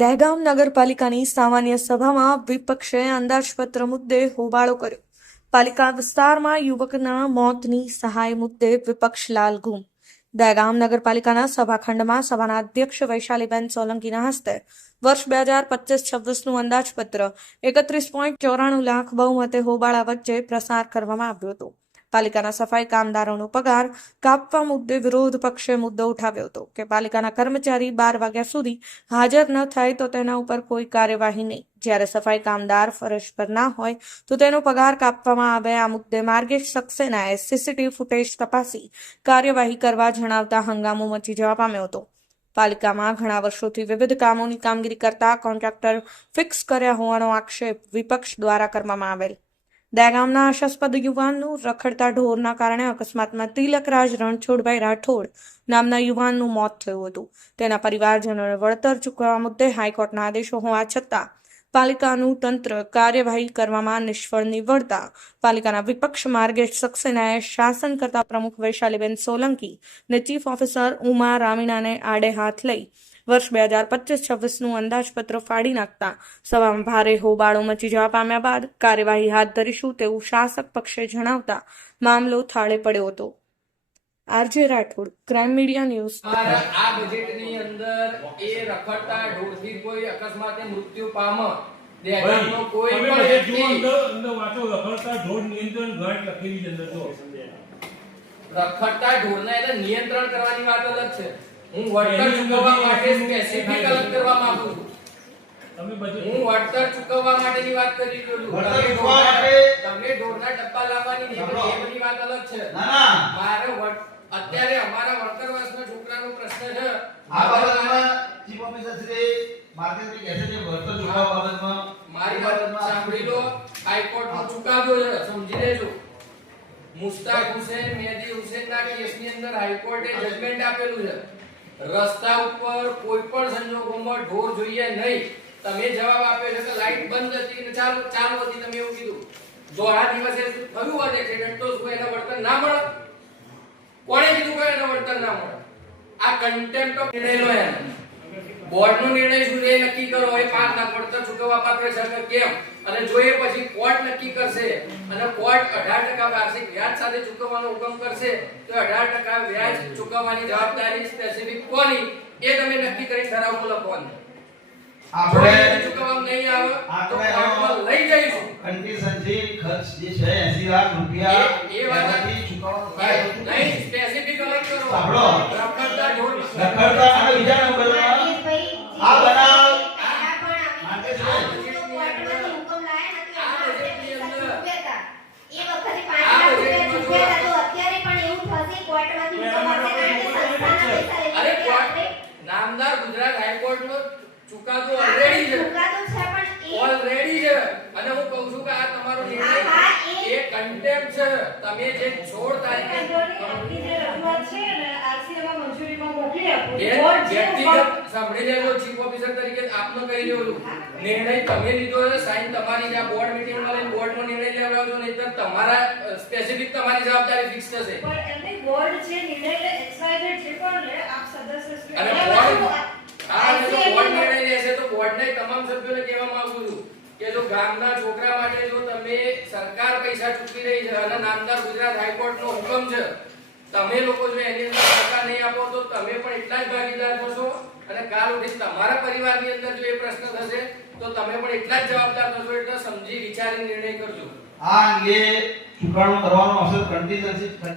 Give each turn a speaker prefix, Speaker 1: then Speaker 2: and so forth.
Speaker 1: દહેગામ નગરપાલિકાની સામાન્ય સભામાં વિપક્ષે અંદાજપત્ર મુદ્દે હોબાળો કર્યો. પાલિકા વિસ્તારમાં યુવકના મોતની સહાય મુદ્દે વિપક્ષ લાલ ઘૂમ. દહેગામ નગરપાલિકાના સભાખંડમાં સભાના અધ્યક્ષ વૈશાલીબેન સોલંકીના હસ્તે વર્ષ બે હજાર પચીસ છવ્વીસનું અંદાજપત્ર એકત્રીસ પોઈન્ટ ચોરાણું લાખ બહુમતે હોબાળા વચ્ચે પ્રસાર કરવામાં આવ્યો હતો. પાલિકાના સફાઈ કામદારોનો પગાર કાપવા મુદ્દે વિરોધ પક્ષે મુદ્દો ઉઠાવ્યો હતો કે પાલિકાના કર્મચારી બાર વાગ્યા સુધી હાજર ન થાય તો તેના ઉપર કોઈ કાર્યવાહી નહીં. જ્યારે સફાઈ કામદાર ફરજ પર ના હોય તો તેનો પગાર કાપવામાં આવે. આ મુદ્દે માર્ગેશ સક્સેનાએ સીસીટીવી ફૂટેજ તપાસી કાર્યવાહી કરવા જણાવતા હંગામો મચી જવા પામ્યો હતો. પાલિકામાં ઘણા વર્ષોથી વિવિધ કામોની કામગીરી કરતા કોન્ટ્રાક્ટર ફિક્સ કર્યા હોવાનો આક્ષેપ વિપક્ષ દ્વારા કરવામાં આવેલ. દહેગામના આશાસ્પદ યુવાનનું રખડતા ઢોરના કારણે અકસ્માતમાં તિલકરાજ રણછોડભાઈ રાઠોડ નામના યુવાનનું મોત થયું હતું. તેના પરિવારજનોને વળતર ચૂકવવા મુદ્દે હાઈકોર્ટના આદેશો હોવા છતાં પાલિકાનું તંત્ર કાર્યવાહી કરવામાં નિષ્ફળ નીવડતા પાલિકાના વિપક્ષ માર્ગેશ સક્સેનાએ શાસન કરતા પ્રમુખ વૈશાલીબેન સોલંકી ને ચીફ ઓફિસર ઉમા રામીણાને આડે હાથ લઈ વર્ષ બે હજાર પચીસ છવ્વીસનું અંદાજપત્ર ફાડી નાખતા. સભામાં ભારે હોબાળો મચી જવા પામ્યા બાદ કાર્યવાહી હાથ ધરીશું તેવું શાસક પક્ષે જણાવતા મામલો થાળે પડ્યો હતો. RJ Rathod crime media news.
Speaker 2: આ બજેટની અંદર એ રખડતા ઢોરથી કોઈ અકસ્માતે મૃત્યુ પામ. દહેગામનો કોઈ પણ વ્યક્તિ
Speaker 3: અંદર અંદર વાંચો રખડતા ઢોર નિયંત્રણ ઘાટ લખેલી અંદર જો
Speaker 2: રખડતા ઢોરને એટલે નિયંત્રણ કરવાની વાત અલગ છે. હું વળતર ચૂકવવા માટે સ્પેસિફિક અલગ કરવા માંગુ છું.
Speaker 3: તમે બજેટ
Speaker 2: હું વળતર ચૂકવવા માટેની વાત કરી રહ્યો છું.
Speaker 4: તમને
Speaker 2: ઢોરના-
Speaker 4: માટે-
Speaker 2: તમે ઢોરના ડબ્બા લાવવાની. એ વાત અલગ છે.
Speaker 4: ના ના.
Speaker 2: મારે વળ- અત્યારે અમારા વળતર વર્ષનો છોકરાનો પ્રશ્ન છે.
Speaker 4: આ બાબતમાં ચીફ ઓફિસર શ્રી માર્કેટિંગ કહેશે કે વળતર ચૂકવવા બાબતમાં
Speaker 2: મારી વાત સાંભળી લો. હાઈકોર્ટ નો ચુકાદો છે સમજી લેજો. મુસ્તાક હુસેન મેહદી હુસેનના કેસની અંદર હાઈકોર્ટે જજમેન્ટ આપેલું છે. રસ્તા ઉપર કોઈ પણ સંજોગોમાં ઢોર જોઈએ નહીં. તમે જવાબ આપ્યો છે કે લાઈટ બંધ હતી ને ચાલુ ચાલુ હતી, તમે એવું કીધું. જો આ દિવસે થયું હોત એક્સિડન્ટ તો શું એના વળતર ના મળે? કોણે કીધું કે એના વળતર ના મળે? આ કન્ટેમ્પ્ટ ઓફ નિર્ણય લો એમ. બોર્ડ નો નિર્ણય શું નક્કી કરો, એ પાર ના વળતર ચૂકવવા પાત્ર છે કે કેમ? અને જો એ પછી કોર્ટ નક્કી કરશે. અને કોર્ટ 18% વાર્ષિક વ્યાજ સાથે ચૂકવવાનો હુકમ કરશે તો 18% વ્યાજ ચૂકવવાની જવાબદારી સ્પેસિફિક કોની? એ તમે નક્કી કરી ઠરાવ લખવાનું.
Speaker 4: આપણે
Speaker 2: ચૂકવવામાં નહીં આવે
Speaker 4: આપણે
Speaker 2: કોર્ટમાં લઈ જઈશું.
Speaker 4: કન્ડિશન ખર્ચ જે છે 80 લાખ રૂપિયા
Speaker 2: એ- એ વાત-
Speaker 4: એમાંથી ચૂકવવાનું
Speaker 2: નહીં સ્પેસિફિક અલગ કરો.
Speaker 4: સાંભળો.
Speaker 2: રખડતા ઢોર
Speaker 4: રખડતા અને બીજા નંબરમાં આ બનાવ
Speaker 2: અરે કોર્ટ નામદાર ગુજરાત હાઈકોર્ટ નો ચુકાદો ઓલરેડી છે. ઓલરેડી છે અને હું કહું છું કે આ તમારો નિર્ણય એ કન્ટેમ્પ છે. તમે જે 16 તારીખે એ વ્યક્તિગત સાંભળી લેજો ચીફ ઓફિસર તરીકે આપનો કહી રહ્યો છું. નિર્ણય તમે લીધો છે સાઈન તમારી જે બોર્ડ મીટિંગમાં લઈને બોર્ડ નો નિર્ણય લેવડાવજો નહીતર તમારા સ્પેસિફિક તમારી જવાબદારી ફિક્સ થશે. અને બોર્ડ આ અને જો બોર્ડ નિર્ણય લેશે તો બોર્ડને તમામ સભ્યોને કહેવા માંગુ છું કે જો ગામના છોકરા માટે જો તમે સરકાર પૈસા ચૂકવી રહી છે અને નામદાર ગુજરાત હાઈકોર્ટનો હુકમ છે, તમે લોકો જો એની અંદર ટકા નહીં આપો તો તમે પણ એટલા જ ભાગીદાર થશો અને કાલ ઉઠી તમારા પરિવારની અંદર જો એ પ્રશ્ન થશે, તો તમે પણ એટલા જ જવાબદાર થશો એટલે સમજી વિચારી નિર્ણય કરજો.
Speaker 4: આ અંગે ચૂકવણું કરવાનો અસર કન્ડિશન